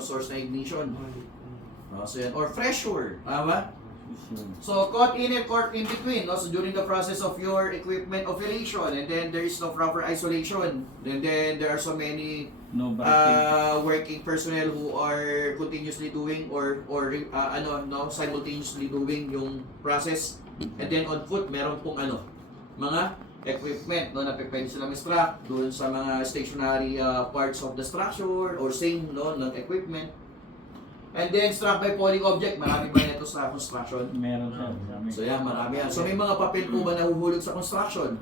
merong source na ignition. So yan. Or pressure. Tama? So, caught in and caught in between. No? So, during the process of your equipment operation, and then there is no proper isolation. And then there are so many working personnel who are continuously doing or simultaneously doing yung process. And then on foot, meron pong mga equipment na pwede silang extract doon sa mga stationary parts of the structure or same ng equipment. And then struck by falling object, marami ba nito sa construction? Meron siya. So yan, marami yan. So may mga papel po ba nahuhulog sa construction?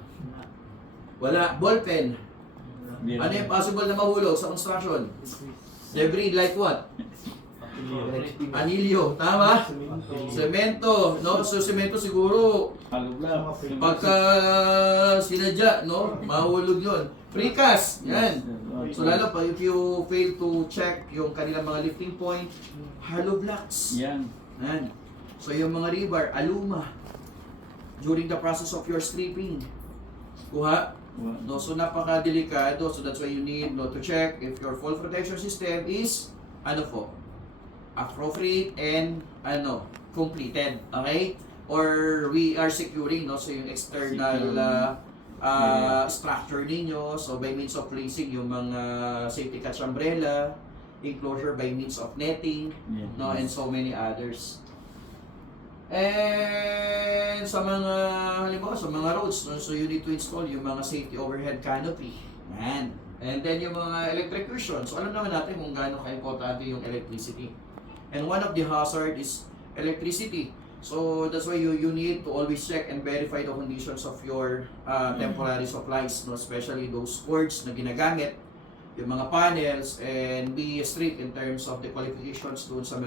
Wala. Ballpen. Ano yung possible na mahulog sa construction? Debris like what? Anilyo. Tama? Semento. No? So semento siguro pagka sinadya, mahulog yun. Precast. Yan. So lalo pa if you fail to check yung kanilang mga lifting point, hollow blocks. Yan. So yung mga rebar, aluma. During the process of your stripping. Kuha. No, so napaka-delikado. So that's why you need to check if your fall protection system is appropriate and completed. Okay? Or we are securing so yung external structure ninyo, so by means of placing yung mga safety catch umbrella, enclosure by means of netting, and so many others. And sa mga halimbawa sa mga roads, so you need to install yung mga safety overhead canopy. Yan. And then yung mga electrocution. So alam naman natin kung gaano ka-importante yung electricity. And one of the hazard is electricity. So that's why you need to always check and verify the conditions of your temporary supplies, especially those cords na ginagamit, yung mga panels, and be strict in terms of the qualifications doon sa